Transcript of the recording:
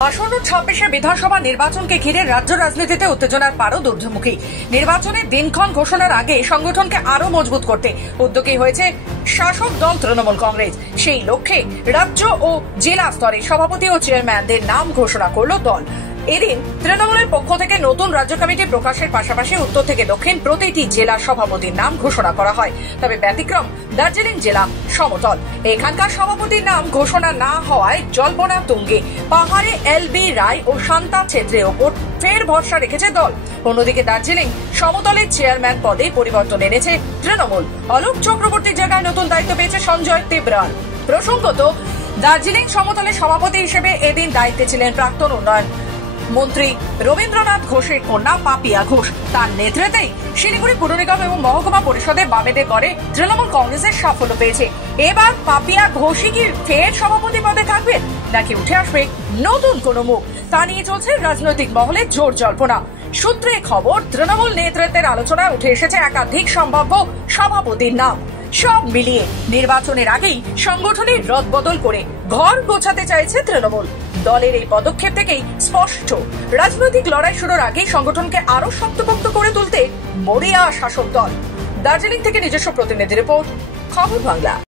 আসন্ন 26 বিধানসভা নির্বাচনকে ঘিরে রাজ্য রাজনীতিতে উত্তেজনার পারদ ঊর্ধ্বমুখী। নির্বাচনের দিনক্ষণ ঘোষণার আগে সংগঠনকে আরো মজবুত করতে উদ্যোগী হয়েছে শাসক দল তৃণমূল কংগ্রেস। সেই লক্ষ্যে রাজ্য ও জেলা স্তরে সভাপতি ও চেয়ারম্যানদের নাম ঘোষণা করল দল। এদিন তৃণমূলের পক্ষ থেকে নতুন রাজ্য কমিটি প্রকাশের পাশাপাশি উত্তর থেকে দক্ষিণ প্রতিটি জেলা সভাপতির নাম ঘোষণা করা হয়। তবে ব্যতিক্রম দার্জিলিং জেলা সমতল। এখানকার সভাপতির নাম ঘোষণা না হওয়ায় জল্পনা তুঙ্গে। পাহাড়ে এলবি রায় ও শান্তা ছেত্রের ওপর ফের ভরসা রেখেছে দল। অন্যদিকে দার্জিলিং সমতলের চেয়ারম্যান পদে পরিবর্তন এনেছে তৃণমূল। অলোক চক্রবর্তীর জায়গায় নতুন দায়িত্ব পেয়েছে সঞ্জয় তেবরাল। প্রসঙ্গত, দার্জিলিং সমতলের সভাপতি হিসেবে এদিন দায়িত্বে ছিলেন প্রাক্তন উন্নয়ন মন্ত্রী রবীন্দ্রনাথ ঘোষের কন্যা পাপিয়া ঘোষ। তার নেতৃত্বেই শিলিগুড়ি পুর নিগম এবং মহকুমা পরিষদে বামেদের গড়ে তৃণমূল কংগ্রেসের সাফল্য পেয়েছে। এবার পাপিয়া ঘোষই কি ফের সভাপতি পদে থাকবেন, নাকি উঠে আসবে নতুন কোনো মুখ, তা নিয়ে চলছে রাজনৈতিক মহলে জোর জল্পনা। সূত্রে খবর, তৃণমূল নেতৃত্বের আলোচনায় উঠে এসেছে একাধিক সম্ভাব্য সভাপতির নাম। সব মিলিয়ে নির্বাচনের আগেই সংগঠনের রদবদল করে ঘর গোছাতে চাইছে তৃণমূল। দলের এই পদক্ষেপ থেকেই স্পষ্ট, রাজনৈতিক লড়াই শুরুর আগেই সংগঠনকে আরো শক্তপোক্ত করে তুলতে মরিয়া শাসক দল। দার্জিলিং থেকে নিজস্ব প্রতিনিধি রিপোর্ট, খবর বাংলা।